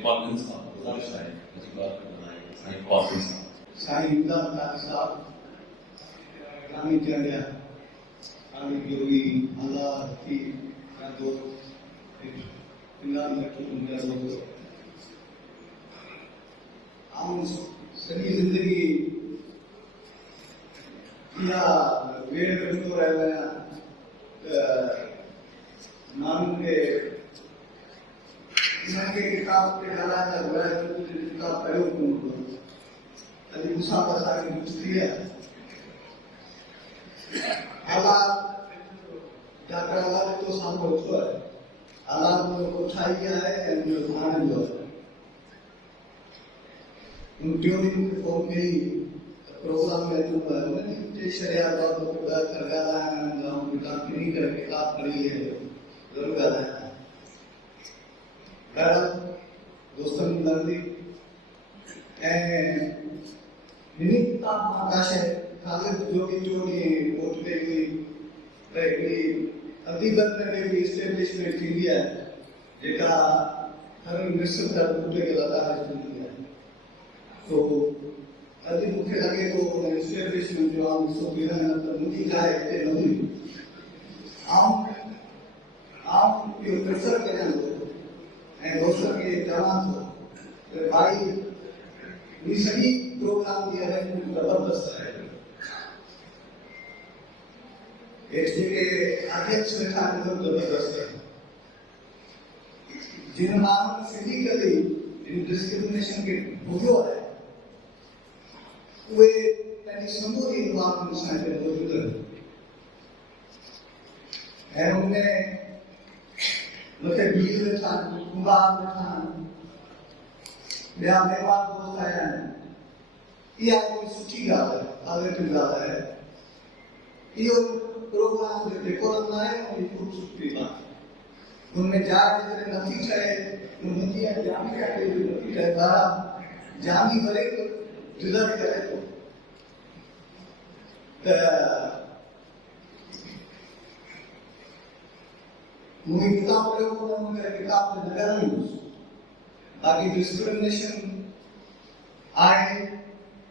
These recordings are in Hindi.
इम्पोर्टेंस था गुजारिश है मुझे बात करना है इम्पोर्टेंस साईं इमदाद काजी साहब ग्रामी चंडिया आमी योगी हल्लार की दो मेरा दोस्त हम सॼी ज़िंदगी या वेड़ कंदो रहियो आहियां माण्हुनि खे उन्हनि खे किताब ते ॻाल्हाइण लाइ घुराए किताब पढ़ियो कोन हूंदो अॼु मूंसां बि असांखे कुझु थी आहे हालात डॉक्टर हालात तो साम्हूं वेठो आहे हालात को ठाही आहे ऐं उनजो ठाहिण जो आहे उन ट्यूनिंग फॉर्म में प्रोग्राम में तो उन्होंने ते शरिया बाबू को कर ॻाल्हाइण ऐं किनी करे किताब पढ़ी है ज़रूरु ॻाल्हाइण बहरहाल दोस्तनि जी मर्ज़ी ऐं हिन किताब मां का शइ ख़ालिद जो बि टियों ॾींहुं कोर्ट ते हुई त हिकिड़ी अदीबत में बि इस्टेब्लिशमेंट थींदी आहे जेका हर मिस्र जा बूटे खे लॻाए थींदी आहे तो अॼु मूंखे लॻे थो उन इस्टेब्लिशमेंट जो आउं ॾिसो बीहण त मुंहिंजी जाइ हिते न हुई आउं इहो प्रेफर कयां थो ऐं दोस्तनि खे चवां थो त भाई ही सॼी प्रोग्राम जी अरेंजमेंट ज़बरदस्त आहे हेठि जेके अध्यक्ष वेठा आहिनि उहे ज़बरदस्त आहिनि जिन माण्हुनि फिज़िकली इन डिस्क्रिमिनेशन खे भुॻियो आहे उहे पंहिंजी समूरी इन्वॉल्वमेंट सां हिते मौजूदु आहिनि ऐं उनमें मथे बील वेठा आहिनि कुंभार वेठा आहिनि ॿिया महिमान दोस्त आया आहिनि इहा कोई सुठी ॻाल्हि आहे पॉज़िटिव ॻाल्हि आहे इहो प्रोग्राम जो डेकोरम आहे ऐं ख़ूबसूरती आहे उनमें जाइ जेकॾहिं नथी ठहे मुंहिंजी ऐं जामी कैटेगरी नथी ठहे ॿारहं जामी वरी डिज़र्व करे थो त मुंहिंजी किताब पढ़ियो कोन करे किताब ते न ॻाल्हाईंदुसि बाक़ी डिस्क्रिमिनेशन आहे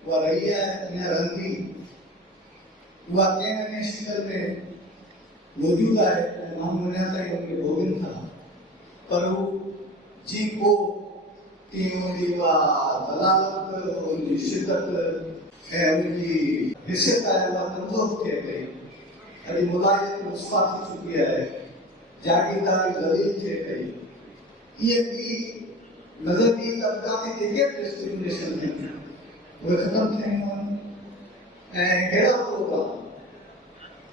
उहा रही आहे अञा रहंदी उहा कंहिं न कंहिं शिकल में मौजूदु आहे ऐं माण्हू अञा ताईं उनखे भोॻनि था पर हू जी को तीअं उनजी उहा दलालत उनजी शिदत ऐं उनजी हिसियत आहे उहा कमज़ोर थिए पई अॼु मुलाज़िम रुस्वा थी चुकी आहे जागीरदारी ज़लील थिए पई इहे बि नज़रबी तबक़ाती जेके डिस्क्रिमिनेशन आहिनि उहे ख़तमु थियणियूं आहिनि ऐं अहिड़ा प्रोग्राम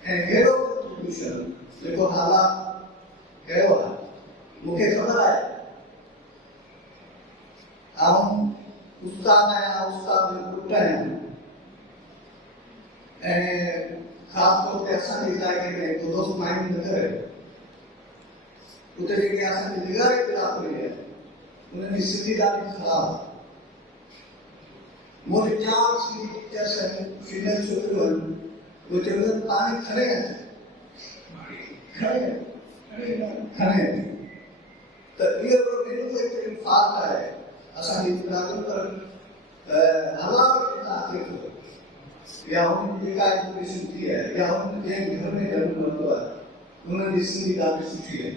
ऐं अहिड़ो कंट्रीब्यूशन जेको हालात कयो आहे मूंखे ख़बर आहे आउं उस्ताद आहियां उस्ताद जो पुटु आहियां ऐं ख़ासि तौर ते असांजे इलाइक़े में हिकु दोस्त माइंड न करे उते जेके असांजी लघारी बिरादरी आहे उन्हनि जी सिंधी ॾाढी ख़राबु आहे मूं वटि 4 सिंधी टीचर्स आहिनि फीमेल छोकिरियूं आहिनि उहे चवंदा आहिनि पाणी खणे अचे त इहो हिकिड़ो फ़ाल्ट आहे असांजी बिरादरी पर हलार अचे थो या हुननि जेका एजुकेशन थी आहे या हुननि जंहिं घर में जनमु वरितो आहे उन्हनि जी सिंधी ॾाढी सुठी आहे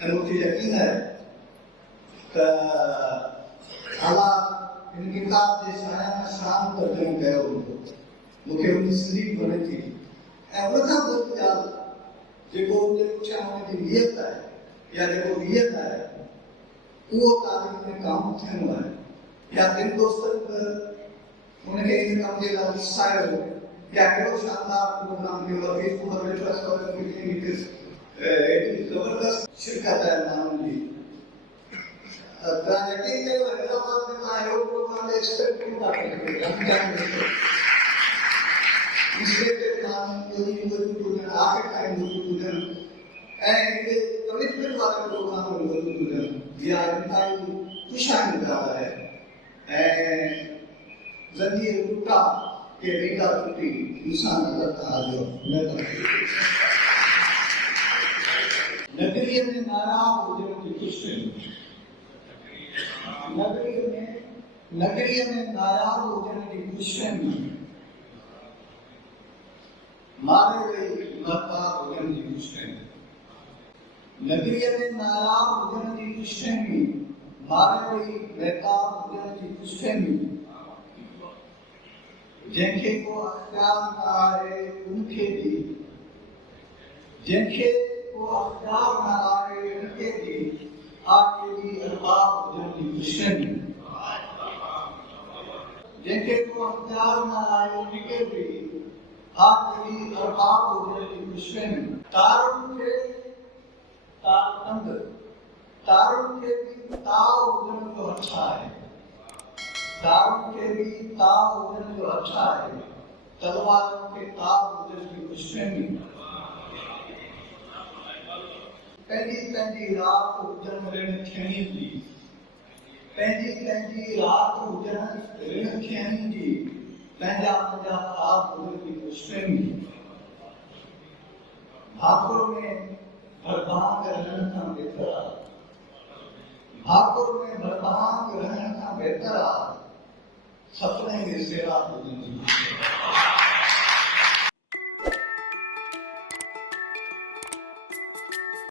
ऐं मूंखे यकीन आहे त हालात हिन किताब जे शाया शाम तर्जुमो कयो हूंदो मूंखे उन सिंधी वणे थी ऐं उनखां पोइ ॻाल्हि जेको उनजे पुठियां हुनजी नियत आहे या जेको नियत आहे उहो तालीम में काम थियणो आहे या किन दोस्तनि उनखे इन कम जे लाइ उत्साहियो या कहिड़ो शानदार प्रोग्राम कयो फेसबुक ते ट्रस्ट कम्युनिटी एॾी ज़बरदस्त शिरकत आहे माण्हुनि जी तव्हां यकीन कयो हैदराबाद में मां अहिड़ो प्रोग्राम एक्सपेक्ट कोन था करे माण्हू मौजूदु हुजनि आख़िर ताईं मौजूदु हुजनि ऐं हिते कमिटमेंट वारा प्रोग्राम मौजूदु हुजनि इहा इंतहाई ख़ुशाइंद ॻाल्हि आहे ऐं ज़ंजीर टुटा के रीगा टुटी इंसान अलॻि हाज़िर न नगरीअ में नाराज़ हुजण जी ख़ुशी नगरीअ में नाराज़ हुजण जी ख़ुशी मारे वई महताब हुजण जी ख़ुशी नगरीअ में नाराज़ हुजण जी ख़ुशी मारे वई महताब हुजण जी ख़ुशी जंहिंखे को अख़्तियार न आहे उनखे बि जंहिंखे को अख़्तियार न आहे उनखे बि आके बि अरबाब हुजण जी ख़ुशी जंहिंखे को अख़्तियार न आहे उनखे बि आके बि अरबाब हुजण जी ख़ुशी तारुनि खे तारुनि खे बि ताव हुजण जो हथ आहे तारुनि खे बि ताव हुजण जो हथ आहे तलवारुनि खे ताव हुजण जी ख़ुशी पंहिंजी रात हुजण ऋण थियणी जी पंहिंजी रात हुजण ऋण थियणी जी पंहिंजा ख़्वाब हुजण जी ख़ुशी भाकुर में भरभांग रहण खां बहितर आहे भाकुर में भरभांग रहण खां बहितर आहे सपने में सेवा हुजण जी